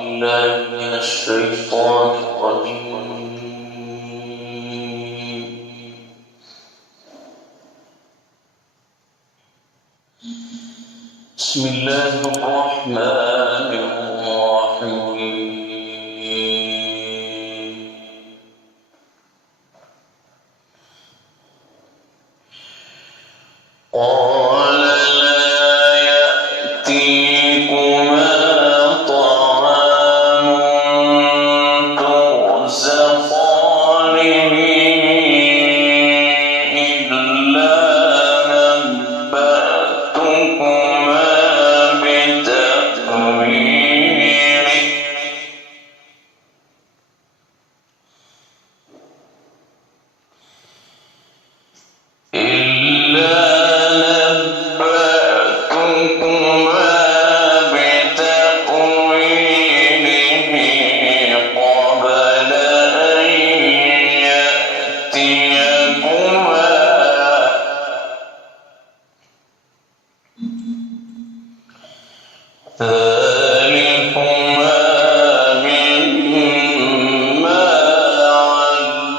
بالله من الشيطان الرجيم. بسم الله الرحمن الرحيم. قال لا يأتيكما طعام ترزقانه إلا نبأتكما بتأويله قبل أن يأتيكما ذلكما مما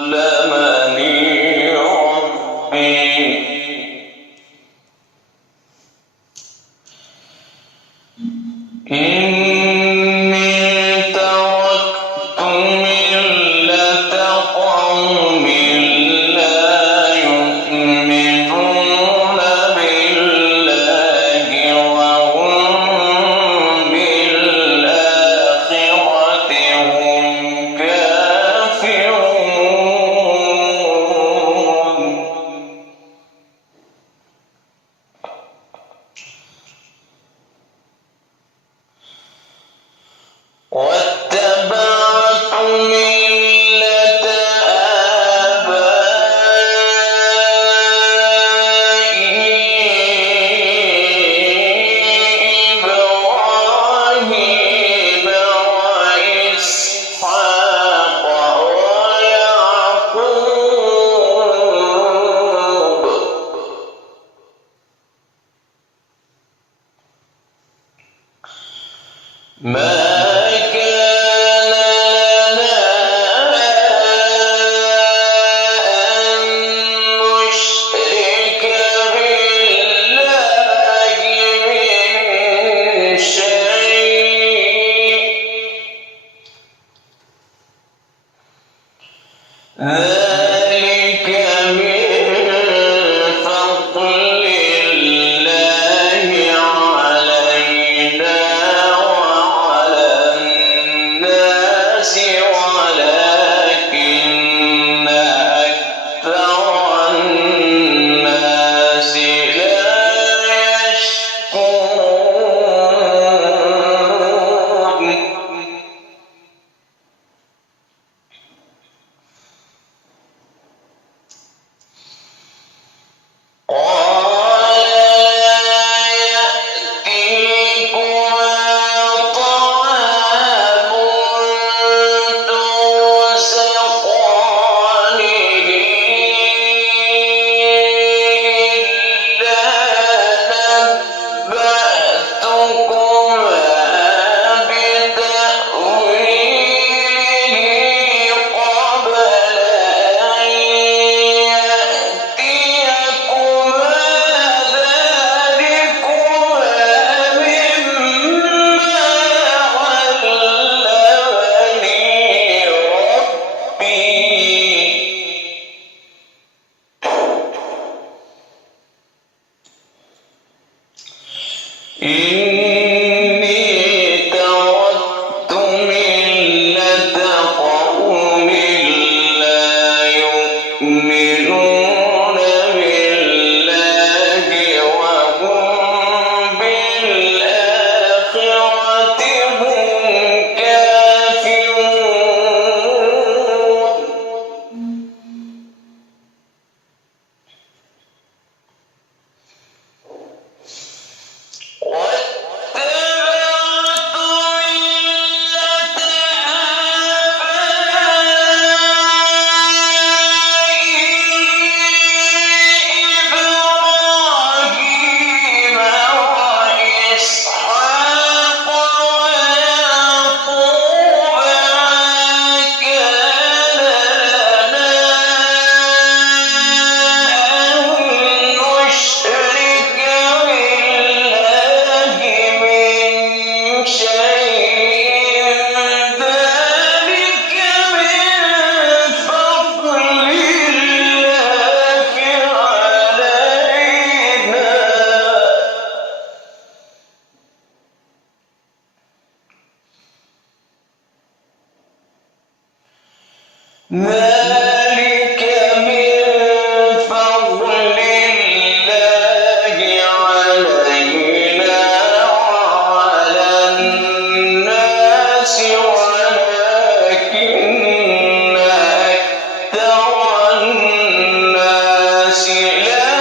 علمني ربي إني تركت ملة قوم لا يؤمنون بالله وهم بالآخرة هم كافرون واتبعت ملة آبائي إبراهيم وإسحاق ويعقوب ما كان لنا أن نشرك بالله من شيء ذلك من فضل الله علينا وعلى الناس ولكن أكثر الناس لا يشكرون ذلك من فضل الله علينا وعلى الناس ولكن أكثر الناس لا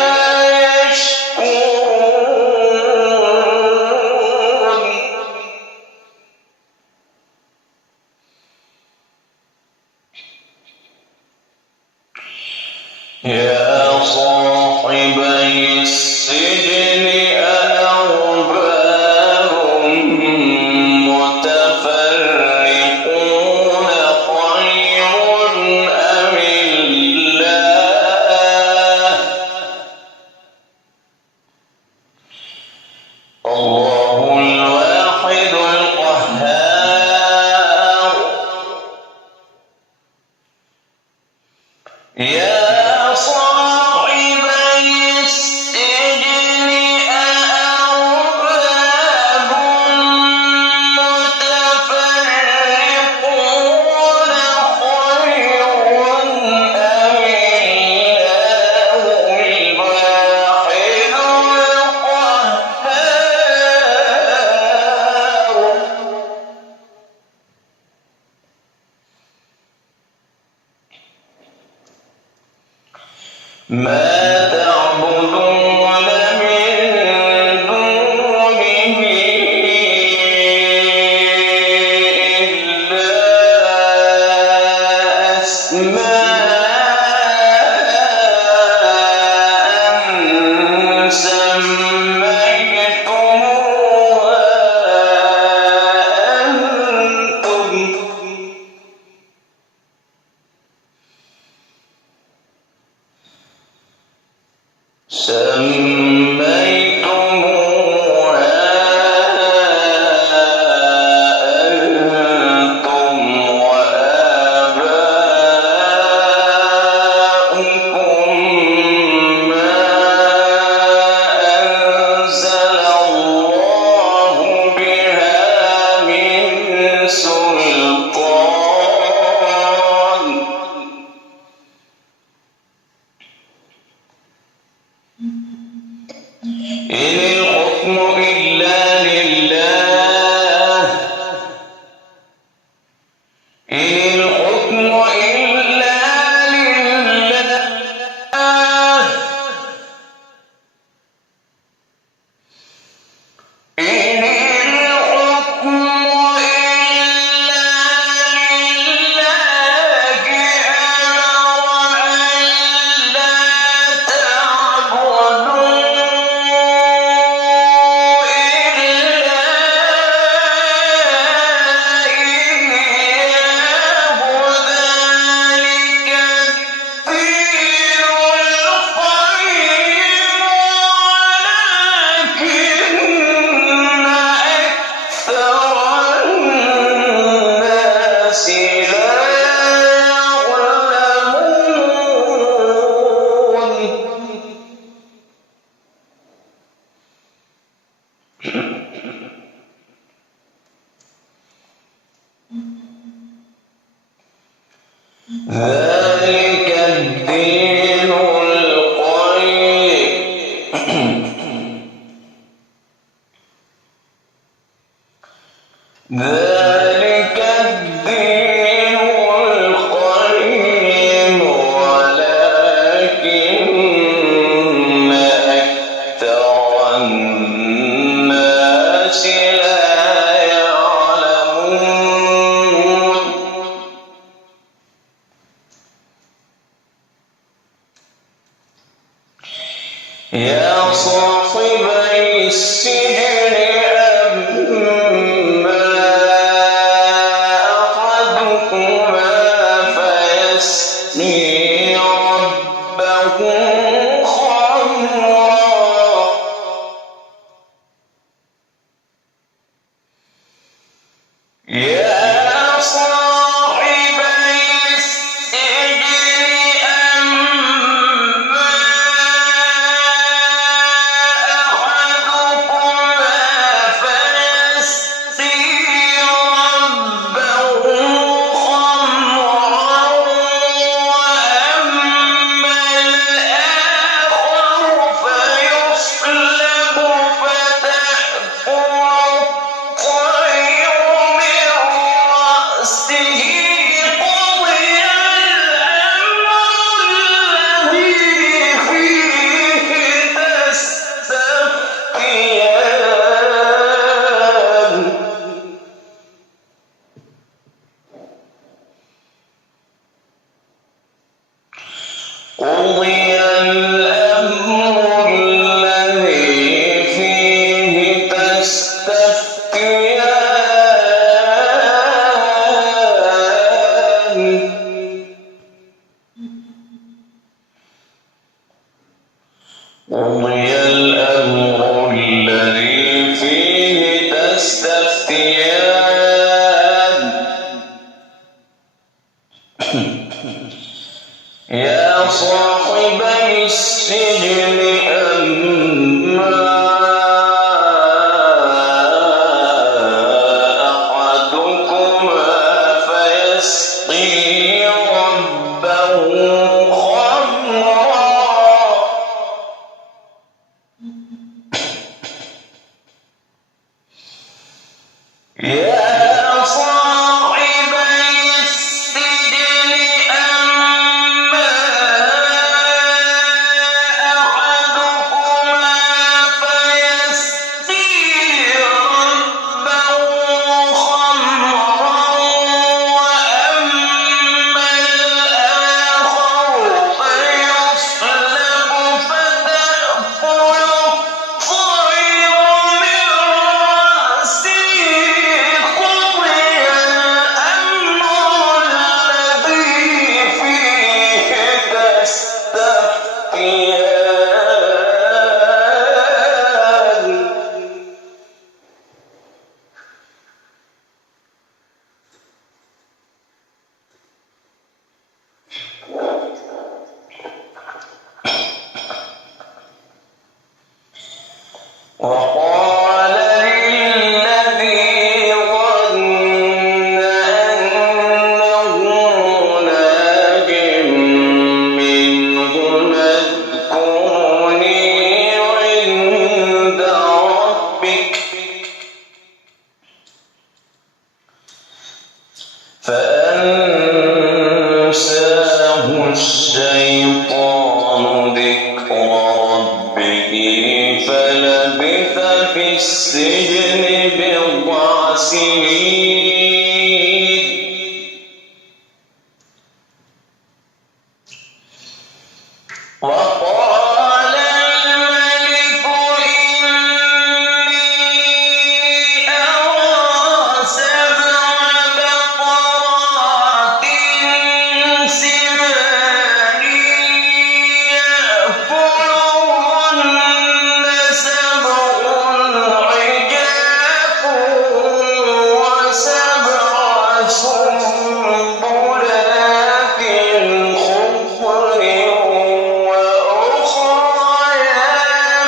يشكرون يا صاحبي السجن أأرباب متفرقون خير أم الله الواحد القهار يا صاحبي السجن أأرباب متفرقون خير أم الله الواحد القهار ما تعبدون من دونه إلا أسماء سميتموها أنتم وآباؤكم ما أنزل الله بها من سلطان إن الحكم إلا لله إن الحكم إلا لله إن الحكم إلا لله أمر ألا تعبدوا إلا إياه ذلك الدين القيم ولكن أكثر الناس لا يعلمون ذلك الدين القيم ذلك الدين القيم ولكن أكثر الناس لا يعلمون يا صاحبي السجن أما أحدكما فيسقي ربه خمرا يا صاحبي السجن أما أحدكما فيسقي ربه خمرا يا صاحبي السجن أما أحدكما فيسقي ربه خمرا يا صاحبي السجن أما أحدكما فيسقي ربه خمرا وأما الآخر فيصلب فتأكل الطير من رأسه قضي الأمر الذي فيه تستفتيان وقال للذي ظن أنه ناج منه اذكرني عند ربك فأنساه الشيطان ذكر ربه فلبث في السجن بضع سنين وقال الملك إني أرى سبع بقرات سمان يأكلهن سبع عجاف وسبع سنبلات خضر وأخرى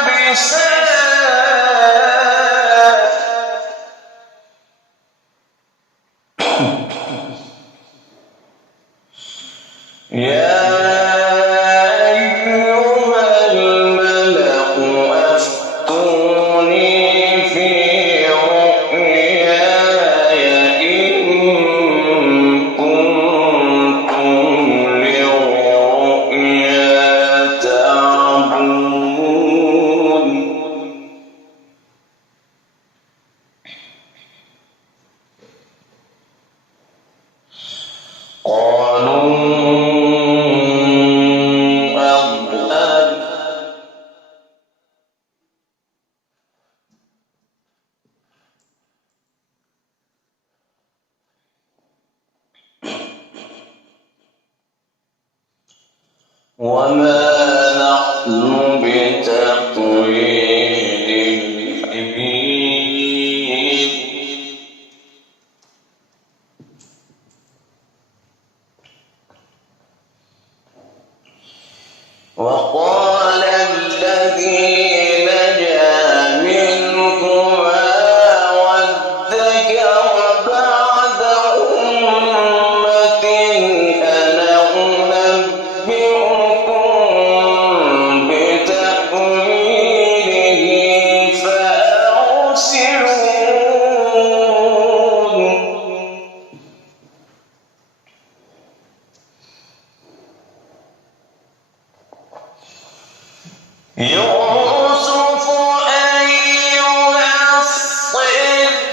يابسات يا أيها الملأ أفتوني في رؤياي إن كنتم للرؤيا تعبرون قالوا وما نحن بتأويل العليم وقال الذي نجا منهما وادكر بعد أمة أنا أنبئكم بتأويله فأرسلون يوسف أيها الصديق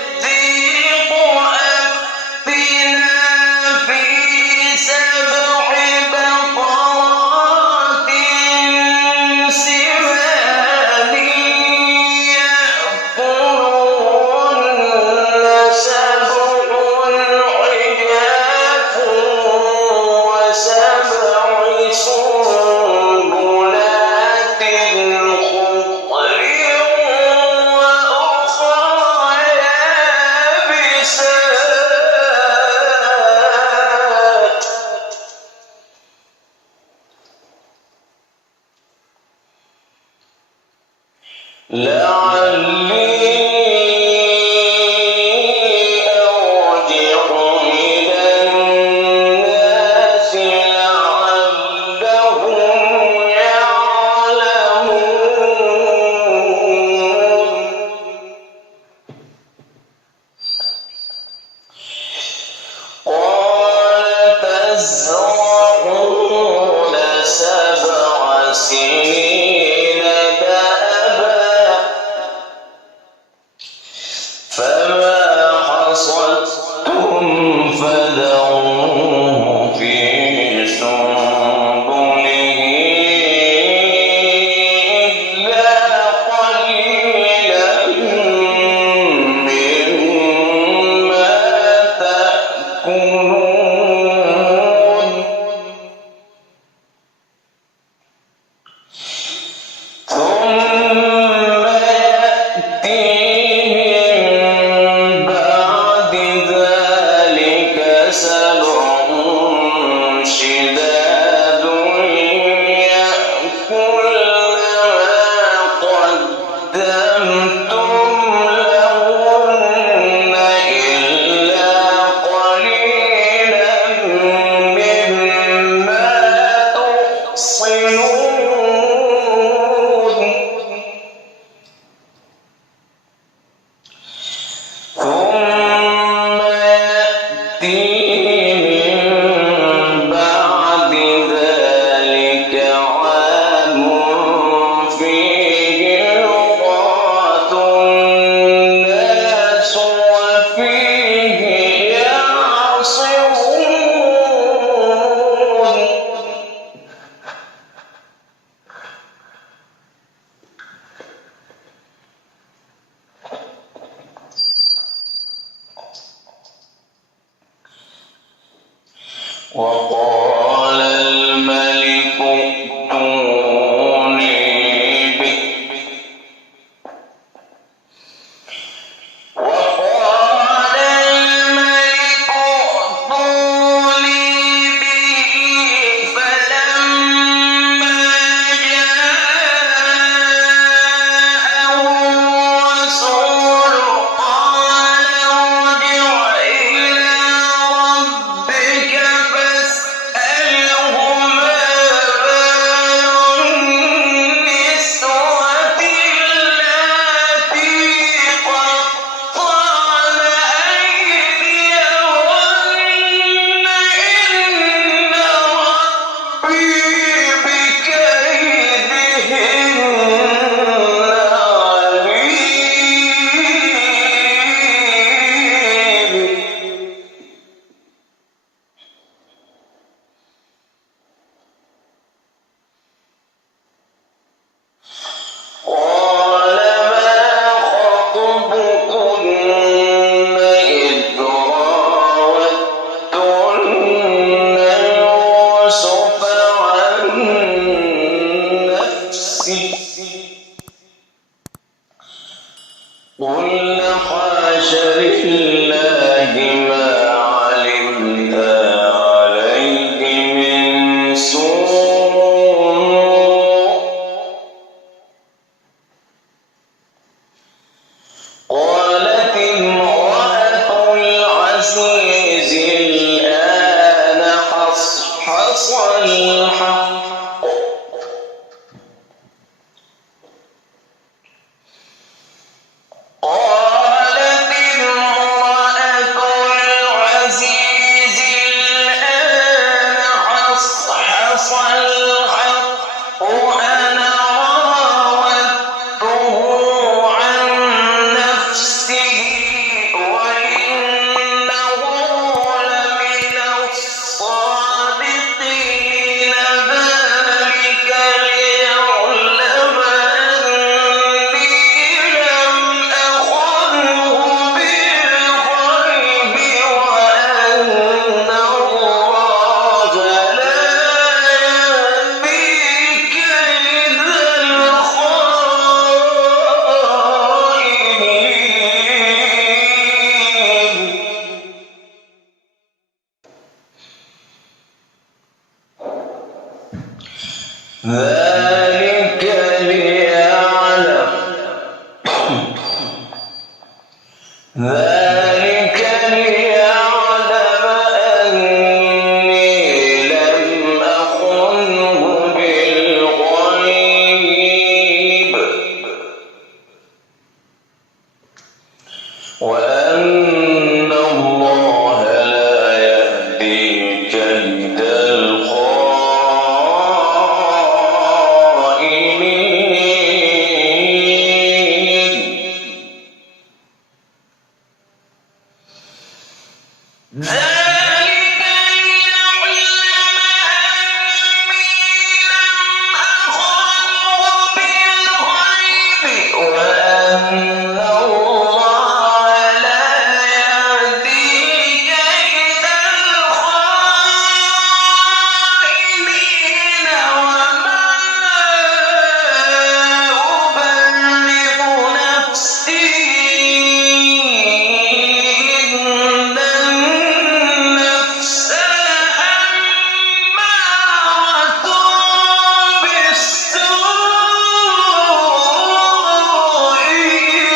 وقال الملك ائتوني به فلما جاءه الرسول قال ارجع إلى ربك فاسأله ما بال النسوة اللاتي قطعن أيديهن إن ربي بكيدهن قلنا حاش لله ما علمنا عليه من سوء قالت امرأة العزيز الآن حصحص الحق قالت امرأة العزيز الآن حصحص الحق أنا راودته عن نفسه وإنه لمن الصادقين ذلك ليعلم أني لم أخنه بالغيب وأن الله لا يهدي كيد الخائنين. ذلك ليعلم أني لم أخنه بالغيب وأن الله لا يهدي كيد الخائنين وما أبرئ نفسي إن النفس لأمارة بالسوء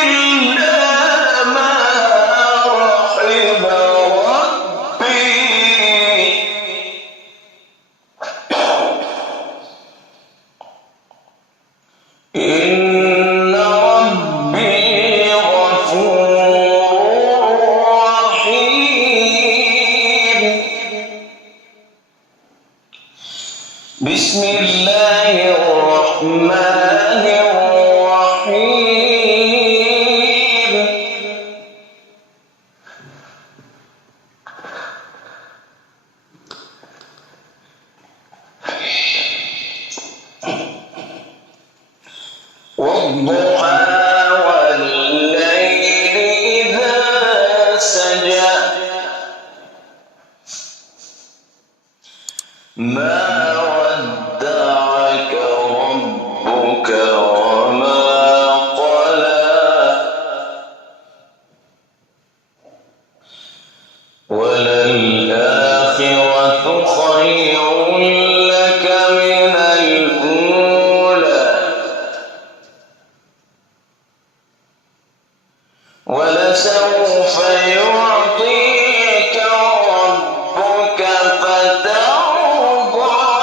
إلا ما رحم ربي إن ربي غفور رحيم. بسم الله الرحمن الرحيم. والضحى والليل إذا سجى ما ودعك ربك وما قلى وللآخرة خير لك من الأولى ولسوف يعطيك ربك فترضى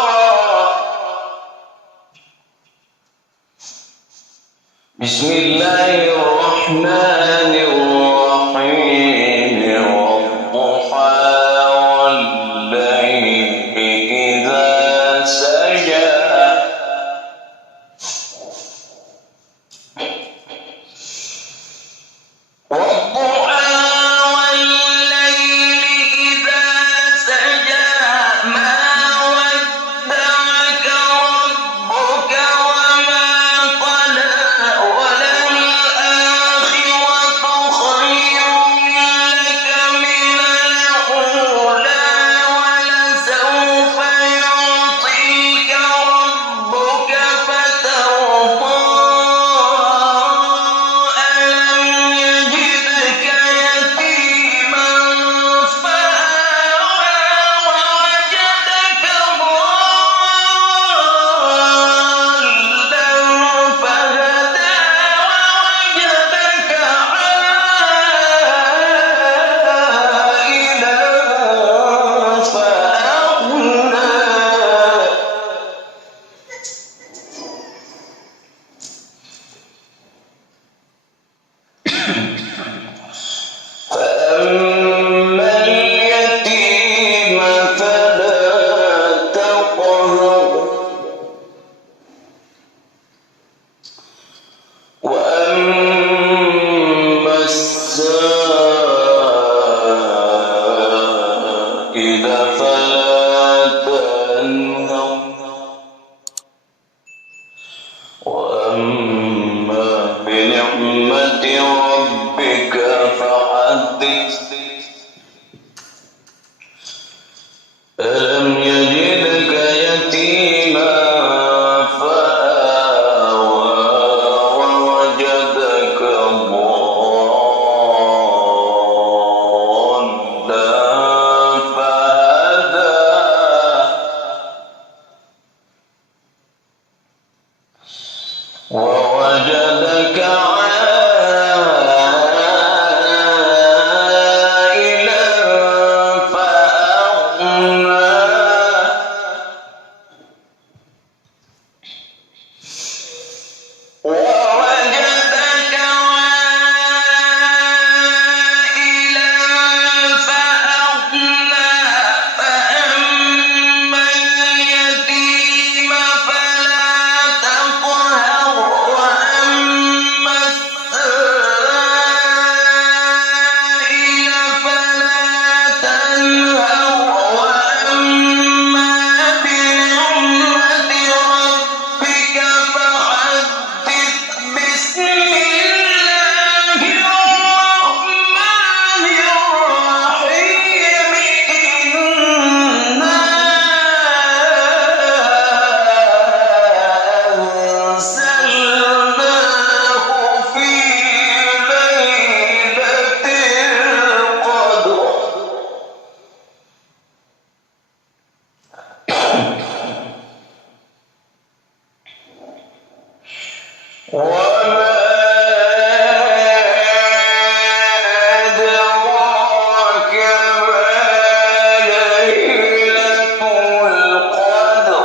ليلة القدر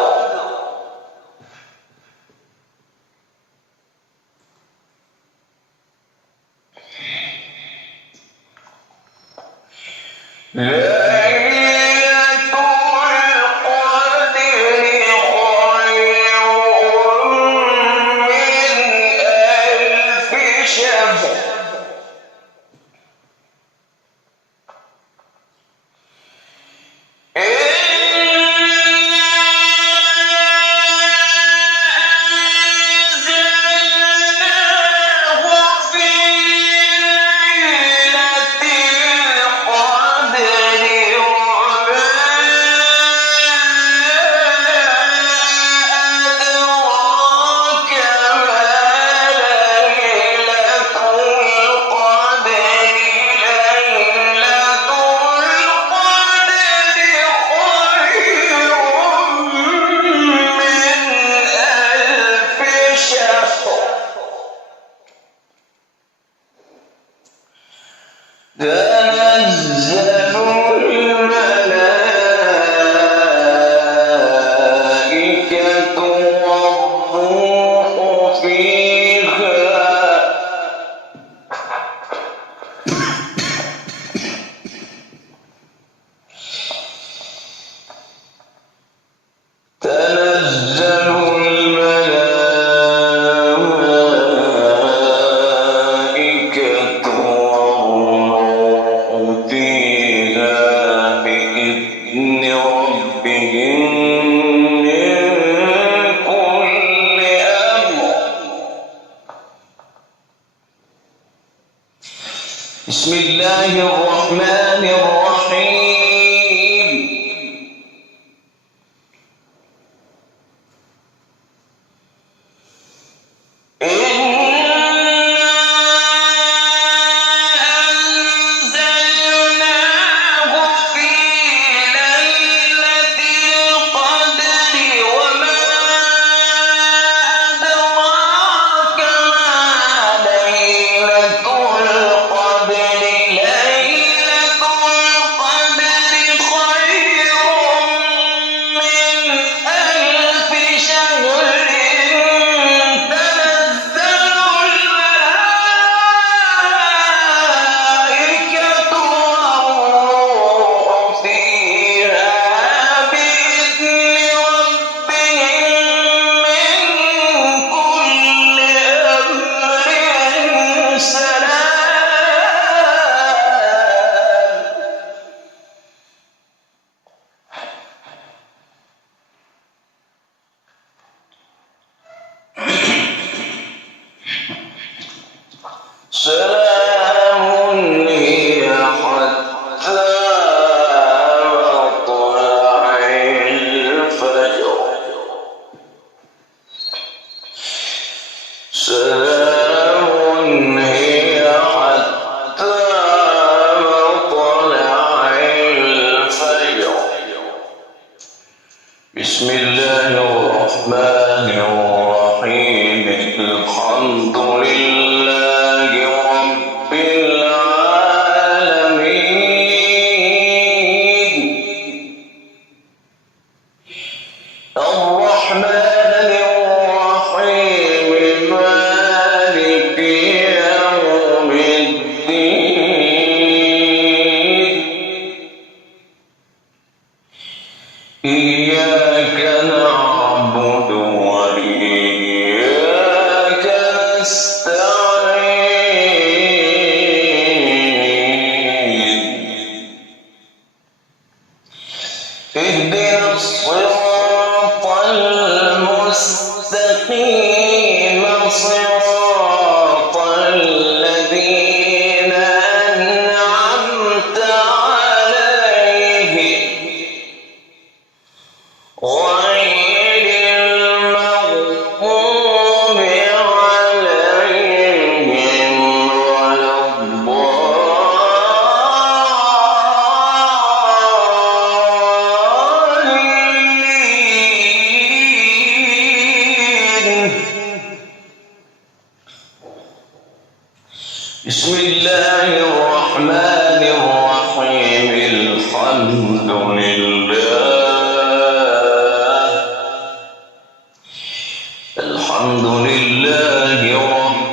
تنزل الملائكة والروح فيها تنزل الملائكة والروح فيها بإذن ربهم من كل أمر بسم الله الرحمن الرحيم سلام هي حتى مطلع الفجر سلام هي حتى مطلع الفجر بسم الله الرحمن الرحيم الحمد لله رب العالمين الرحمن الرحيم مالك يوم الدين إياك نعبد وإياك نستعين اهدنا الصراط المستقيم صراط الذين أنعمت عليهم غير المغضوب الحمد لله رب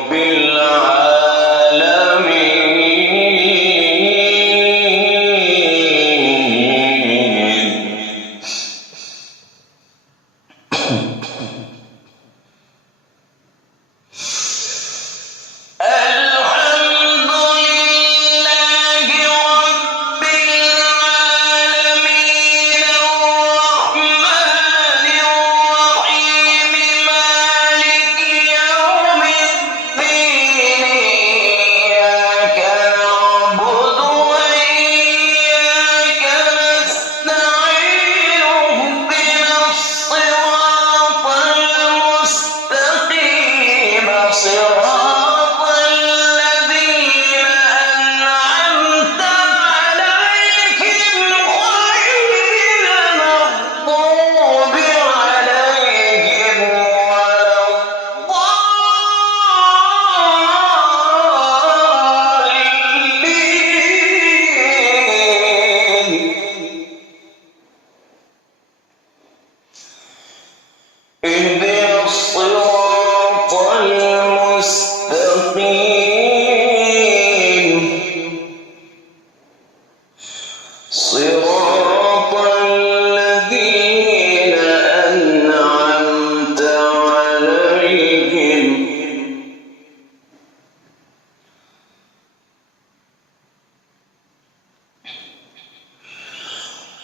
صراط الذين أنعمت عليهم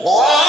غير